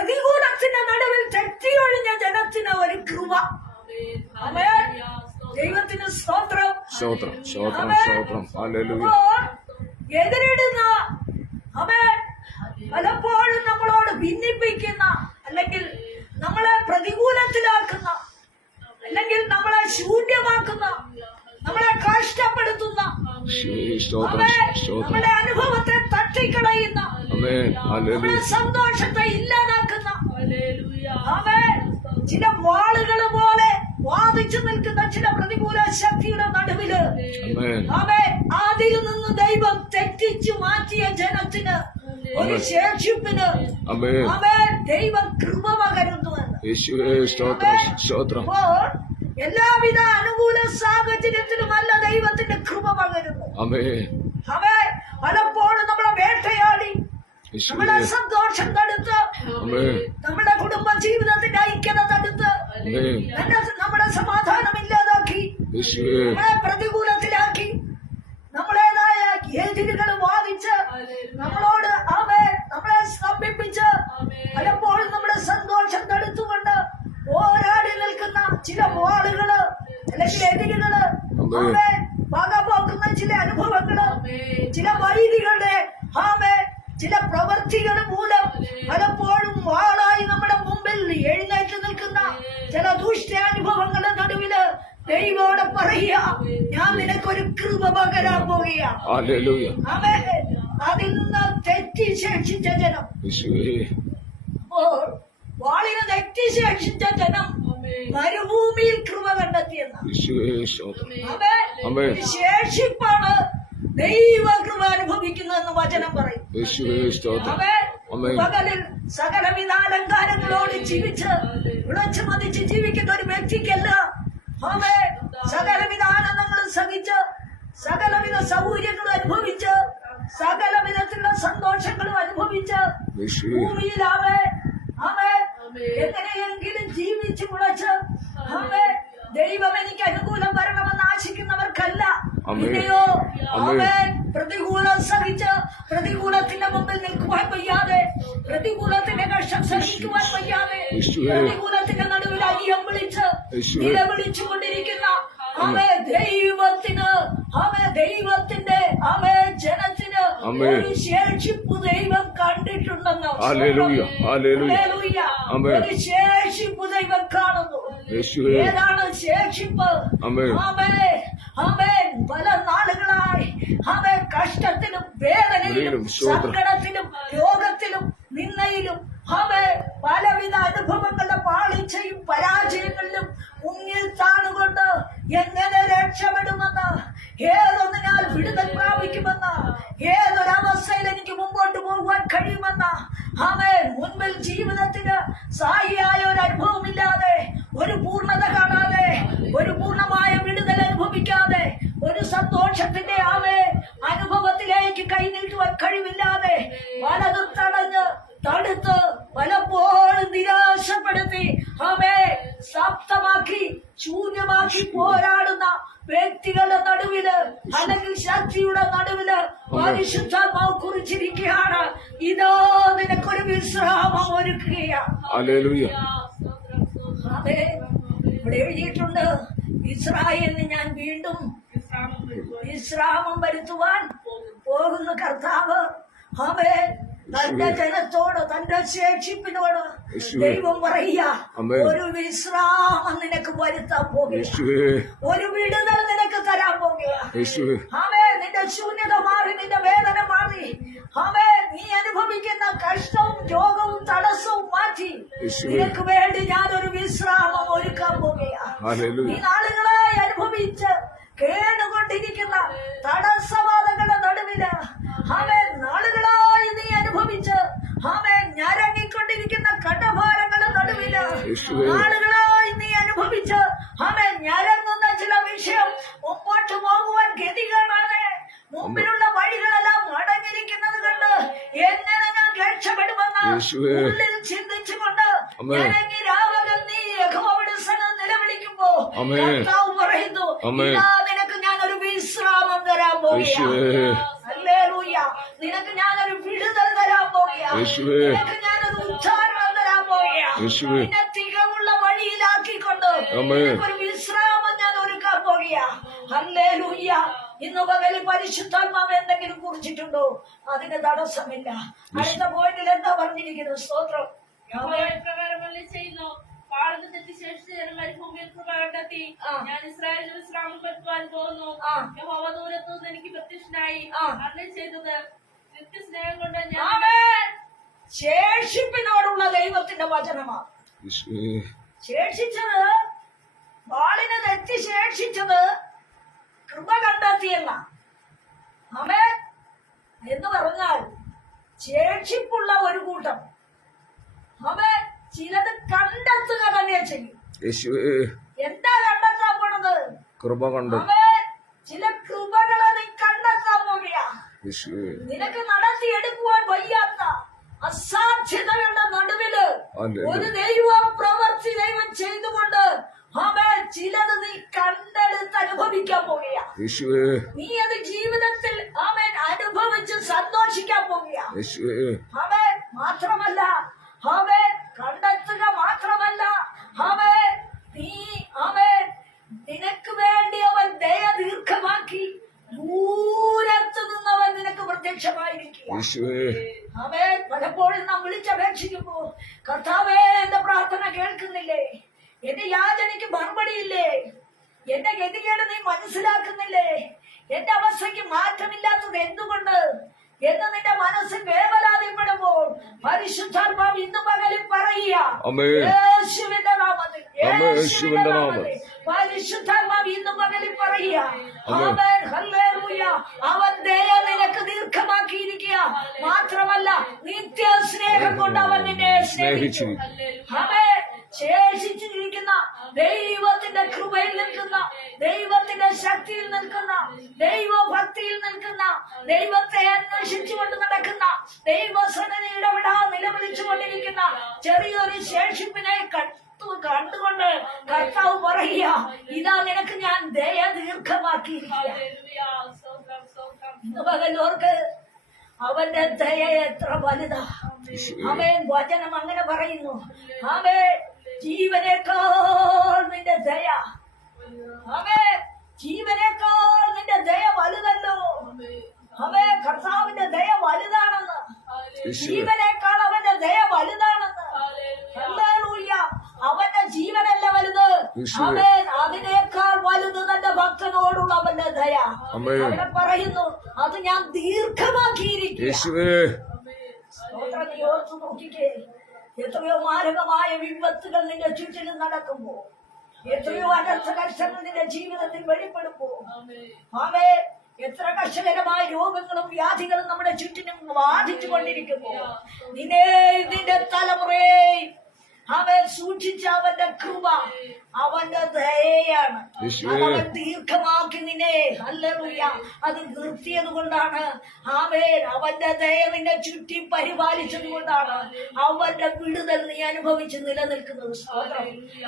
പ്രതികൂലത്തിന്റെ നടുവിൽ തെറ്റിയൊഴിഞ്ഞ ജനത്തിന് ഒരു കൃപ. ദൈവത്തിന് സ്തോത്രം. സ്തോത്രം സ്തോത്രം. സ്തോത്രം. എതിരിടുന്ന അവൻ പലപ്പോഴും നമ്മളോട് ഭിന്നിപ്പിക്കുന്ന അല്ലെങ്കിൽ നമ്മളെ പ്രതികൂലത്തിലാക്കുന്ന അല്ലെങ്കിൽ നമ്മളെ ശൂന്യമാക്കുന്ന നമ്മളെ കഷ്ടപ്പെടുത്തുന്ന നമ്മുടെ അനുഭവത്തെ തട്ടിക്കളയുന്ന സന്തോഷത്തെ ഇല്ലാതാക്കുന്ന ചില വാളുകൾ പോലെ വാദിച്ചു നിൽക്കുന്ന ചില പ്രതികൂല ശക്തിയുടെ നടുവിൽ അവൻ അതിൽ നിന്ന് ദൈവം തെറ്റിച്ചു മാറ്റിയ ജനത്തിന് ഒരു ശേഷിപ്പിന് അവൻ ദൈവം കൃപ പകരുന്നുവെന്ന് യേശുവേ സ്തോത്രം സ്തോത്രം. എല്ലാവിധ അനുകൂല സാഹചര്യത്തിലുമല്ല ദൈവത്തിന്റെ കൃപ പകരുന്നു. അവൻ പലപ്പോഴും നമ്മളെ വേട്ടയാടി യേശുവേ നമ്മുടെ സന്തോഷം തടുത്ത്. നമ്മുടെ കുടുംബ ജീവിതത്തിന്റെ ഐക്യത തടുത്ത്. നമ്മുടെ- സമാധാനം ഇല്ലാതാക്കി. നമ്മളെ പ്രതികൂലത്തിലാക്കി. നമ്മളേതായ എതിരുകൾ വാദിച്ച് നമ്മളോട് അവൻ നമ്മളെ സ്തംഭിപ്പിച്ച് പലപ്പോഴും നമ്മുടെ സന്തോഷം തടുത്തുകൊണ്ട് പോരാടി നിൽക്കുന്ന ചില വാളുകൾ അല്ലെങ്കിൽ എതിരുകൾ പകപോക്കുന്ന ചില അനുഭവങ്ങൾ ചില വൈദികളുടെ ആമേ ചില പ്രവൃത്തികൾ മൂലം പലപ്പോഴും വാളായി നമ്മുടെ മുമ്പിൽ എഴുന്നേറ്റ് നിൽക്കുന്ന ചില ദുഷ്ടാനുഭവങ്ങളുടെ നടുവിൽ ദൈവോടെ പറയുക ഞാൻ നിനക്കൊരു കൃപ പകരാൻ പോകുക അതിൽ നിന്ന് തെറ്റി ശേഷിച്ച ജനം. വാളിനെ തെറ്റി ശേഷിച്ച ജനം മരുഭൂമിയിൽ കൃപ കണ്ടെത്തിയെന്ന ശേഷിപ്പാണ് ദൈവ കൃപ അനുഭവിക്കുന്നതെന്ന് വചനം പറയും. പകലിൽ സകലവിധ അലങ്കാരങ്ങളോട് ജീവിച്ച് വിളച്ചു മതിച്ച് ജീവിക്കുന്ന ഒരു വ്യക്തിക്കല്ല സകലവിധ ആനന്ദങ്ങളും സഹിച്ച് സകലവിധ സൗകര്യങ്ങളും അനുഭവിച്ച് സകലവിധത്തിലുള്ള സന്തോഷങ്ങളും അനുഭവിച്ച് അവൻ അവൻ എങ്ങനെയെങ്കിലും ജീവിച്ചു മുളച്ച് അവൻ ദൈവം എനിക്ക് അനുകൂലം വരണമെന്ന് ആശിക്കുന്നവർക്കല്ല. ആമേൻ. അവൻ പ്രതികൂലം സഹിച്ച് പ്രതികൂലത്തിന്റെ മുമ്പിൽ നിൽക്കുവാൻ വയ്യാതെ പ്രതികൂലത്തിന്റെ കഷ്ടം സഹിക്കുവാൻ വയ്യാതെ. പ്രതികൂലത്തിന്റെ നടുവിൽ അയ്യം വിളിച്ച് നിലവിളിച്ചു കൊണ്ടിരിക്കുന്ന അവേ ദൈവത്തിന് അവേ ദൈവത്തിന്റെ അവേ ജനത്തിന്. ഒരു ശേഷിപ്പ് ദൈവം കണ്ടിട്ടുണ്ടെന്ന്. ഒരു ശേഷിപ്പ് ദൈവം കാണുന്നു ഏതാണ് ശേഷിപ്പ്. ആമേൻ. ആമേൻ. പല നാളുകളായി അവൻ കഷ്ടത്തിലും വേദനയിലും, സങ്കടത്തിലും രോഗത്തിലും നിന്നയിലും അവൻ പലവിധ അനുഭവങ്ങളുടെ പാളിച്ചയും പരാജയങ്ങളിലും മുങ്ങിൽ താണുകൊണ്ട് എങ്ങനെ രക്ഷപ്പെടുമെന്ന് ഏതൊന്നിനാൽ വിടുതൽ പ്രാപിക്കുമെന്ന് ഏതൊരവസ്ഥയിൽ എനിക്ക് മുമ്പോട്ട് പോകുവാൻ കഴിയുമെന്ന് അവൻ മുൻപിൽ ജീവിതത്തിന് സായിയായ ഒരു അനുഭവമില്ലാതെ ഒരു പൂർണത കാണാതെ ഒരു പൂർണമായ വിടുതൽ അനുഭവിക്കാതെ ഒരു സന്തോഷത്തിന്റെ ആവേ അനുഭവത്തിലേക്ക് കൈനീട്ടുവാൻ കഴിവില്ലാതെ വലത് തടഞ്ഞ് തടുത്ത് പലപ്പോഴും നിരാശപ്പെടുത്തി. അവേ സപ്തമാക്കി ശൂന്യമാക്കി പോരാടുന്ന വ്യക്തികളുടെ നടുവിൽ അല്ലെങ്കിൽ ശക്തിയുടെ നടുവിൽ പരിശുദ്ധാത്മാവ് കുറിച്ചിരിക്കുകയാണ്. ഇതോ നിനക്കൊരു വിശ്രാമം ഒരുക്കുകയാണ് അതെ ഇവിടെ എഴുതിയിട്ടുണ്ട് ഇസ്രായേലിന് ഞാൻ വീണ്ടും വിശ്രാമം വരുത്തുവാൻ പോകുന്ന കർത്താവ്. അവേ തന്റെ ജനത്തോട് തന്റെ ശേഷിപ്പിനോട് ദൈവം പറയുക ഒരു വിശ്രാമം നിനക്ക് വരുത്താൻ പോകുക. ഒരു വിടുതൽ നിനക്ക് തരാൻ പോകുക. അവേ നിന്റെ ശൂന്യത മാറി നിന്റെ വേദന മാറി. അവേ നീ അനുഭവിക്കുന്ന കഷ്ടവും രോഗവും തടസ്സവും മാറ്റി. നിനക്ക് വേണ്ടി ഞാൻ ഒരു വിശ്രാമം ഒരുക്കാൻ പോകുക. ഈ നാളുകളായി അനുഭവിച്ച് കേടുകൊണ്ടിരിക്കുന്ന തടസ്സവാദങ്ങളുടെ നടുവിൽ അവൻ നാളുകളായി നീ അനുഭവിച്ച് അവൻ ഞരങ്ങിക്കൊണ്ടിരിക്കുന്ന കടഭാരങ്ങളുടെ നടുവിൽ യേശുവേ. നാളുകളായി നീ അനുഭവിച്ച് അവൻ ഞരങ്ങുന്ന ചില വിഷയം മുമ്പോട്ട് പോകുവാൻ ഗതി കാണാതെ മുമ്പിലുള്ള വഴികളെല്ലാം അടഞ്ഞിരിക്കുന്നത് കണ്ട് എങ്ങനെ ഞാൻ രക്ഷപ്പെടുമെന്ന്. ഉള്ളിൽ ചിന്തിച്ചുകൊണ്ട് ആമേൻ. ഞരങ്ങി നീ യഹോവയുടെ സനം നിലവിളിക്കുമ്പോ ആമേൻ. കർത്താവ് പറയുന്നു ആമേൻ. ഇതാ നിനക്ക് ഞാനൊരു വിശ്രാമം തരാൻ. പോകുകയാണ്. നിനക്ക് ഞാനൊരു വിടുതൽ തരാൻ പോകുകയാണ്. നിനക്ക് ഞാനൊരു ഉച്ചാരണം തരാൻ തികവുള്ള വിശ്രാമം ഞാൻ ഒരുക്കാൻ പോകുക ഇന്ന് പകലിൽ പരിശുദ്ധാത്മാവ് എന്തെങ്കിലും കുറിച്ചിട്ടുണ്ടോ? അതിന് തടസ്സമില്ല. അടുത്ത പോയിന്റിൽ എന്താ പറഞ്ഞിരിക്കുന്നത്? സ്തോത്രം. മരുഭൂമിയിൽ കണ്ടെത്തി ഞാൻ വിശ്രാമം പോകുന്നു. യഹോവ ദൂരത്തു നിന്ന് എനിക്ക് പ്രത്യക്ഷനായി. ആ. അന്നേ ചെയ്തത്? നിത്യസ്നേഹം കൊണ്ട് ഞാൻ ആമേൻ. ശേഷിപ്പിനോടുള്ള ദൈവത്തിന്റെ വചനമാണ് ശേഷിച്ചത് വാളിനെ തെറ്റി ശേഷിച്ചത് കൃപ കണ്ടെത്തിയല്ല അമേ എന്ന് പറഞ്ഞാൽ ശേഷിപ്പുള്ള ഒരു കൂട്ടം. അവൻ ചിലത് കണ്ടെത്തുക തന്നെ ചെയ്യും. എന്താ കണ്ടെത്താൻ പോണത്? കൃപ കണ്ടു ചില കൃപകളെ നീ കണ്ടെത്താൻ പോകുക നിനക്ക് നിനക്ക് നടത്തിയെടുക്കുവാൻ വയ്യാത്ത അസാധ്യതകളുടെ നടുവിൽ ഒരു ദൈവ പ്രവർത്തി ദൈവം ചെയ്തുകൊണ്ട് ചിലത് നീ കണ്ടെടുത്ത് അനുഭവിക്കാൻ പോകുക യേശുവേ. നീ അത് ജീവിതത്തിൽ അവൻ അനുഭവിച്ച് സന്തോഷിക്കാൻ പോകുക യേശുവേ. അവൻ മാത്രമല്ല അവൻ കണ്ടെത്തുക മാത്രമല്ല അവൻ നീ അവൻ നിനക്ക് വേണ്ടി അവൻ ദയ ദീർഘമാക്കി ദൂരത്ത് നിന്നവൻ നിനക്ക് പ്രത്യക്ഷമായിരിക്കുക അവൻ പലപ്പോഴും നാം വിളിച്ചപേക്ഷിക്കുമ്പോ കർത്താവേ എന്റെ പ്രാർത്ഥന കേൾക്കുന്നില്ലേ? എന്റെ യാചനയ്ക്ക് മറുപടിയില്ലേ? എന്റെ ഗതികേട് നീ മനസ്സിലാക്കുന്നില്ലേ? എന്റെ അവസ്ഥയ്ക്ക് മാറ്റമില്ലാത്തത് എന്തുകൊണ്ട്? എന്ന് നിന്റെ മനസ്സിൽ വേവലാതിപ്പെടുമ്പോൾ പരിശുദ്ധാത്മാവ് ഇന്ന് പകലിൽ പറയുക യേശുവിന്റെ നാമത്തിൽ യേശുവിന്റെ പരിശുദ്ധാത്മാവ് ഇന്ന് പകലിൽ പറയുക അവൻ ദയ നിനക്ക് ദീർഘമാക്കിയിരിക്കുക. മാത്രമല്ല നിത്യ സ്നേഹം കൊണ്ട് അവൻ നിന്നെ സ്നേഹിച്ചു. ദൈവത്തിന്റെ കൃപയിൽ നിൽക്കുന്ന ദൈവത്തിന്റെ ശക്തിയിൽ നിൽക്കുന്ന ദൈവ ഭക്തിയിൽ നിൽക്കുന്ന ദൈവത്തെ അന്വേഷിച്ചുകൊണ്ട് നടക്കുന്ന ദൈവസനനെ ഇടപെടാ നിലവിളിച്ചു കൊണ്ടിരിക്കുന്ന ചെറിയൊരു ശേഷിപ്പിനെ കണ്ടു കണ്ടുകൊണ്ട് കർത്താവ് പറയുക ഇതാ നിനക്ക് ഞാൻ ദയ ദീർഘമാക്കി പകലോർക്ക് അവന്റെ ദയ എത്ര വലുതാ. അവൻ വചനം അങ്ങനെ പറയുന്നു. അവൻ ജീവനേക്കാൾ നിന്റെ ദയ. അവൻ ജീവനേക്കാൾ നിന്റെ ദയ വലുതല്ലോ. അവൻ കർത്താവിന്റെ ദയ വലുതാണെന്ന്. ജീവനേക്കാൾ അവന്റെ ദയ വലുതാണെന്ന്. ഹല്ലേലൂയ. അവന്റെ ജീവനല്ല വലുത്. അവൻ അതിനേക്കാൾ വലുത് തന്റെ ഭക്തനോടുള്ള അവന്റെ ദയ. അവിടെ പറയുന്നു അത് ഞാൻ ദീർഘമാക്കിയിരിക്കുക യേശുവേ സ്തോത്രം നീ ഓർത്തു നോക്കിക്കേ എത്രയോ മാരകമായ വിപത്തുകൾ നിന്റെ ചുറ്റിലും നടക്കുമ്പോ എത്രയോ അനർത്ഥ കഷ്ടങ്ങൾ നിന്റെ ജീവിതത്തിൽ വെളിപ്പെടുമ്പോ. ആമേ എത്ര കർഷകരമായ രോഗങ്ങളും വ്യാധികളും നമ്മുടെ ചുറ്റിനും ബാധിച്ചു കൊണ്ടിരിക്കുമ്പോ നിന്നെ നിന്റെ തലമുറയെ അവൻ സൂക്ഷിച്ച അവന്റെ കൃപ അവന്റെ ദയയാണ്. അവൻ ദീർഘമാക്കി നിന്നെ. ഹല്ലേലൂയ. അത് നിർത്തിയത് കൊണ്ടാണ്. അവൻ അവന്റെ ദയ നിന്നെ ചുറ്റി പരിപാലിച്ചത് കൊണ്ടാണ്. അവന്റെ വിടുതൽ നീ അനുഭവിച്ച് നിലനിൽക്കുന്നത്. സ്തോത്രം.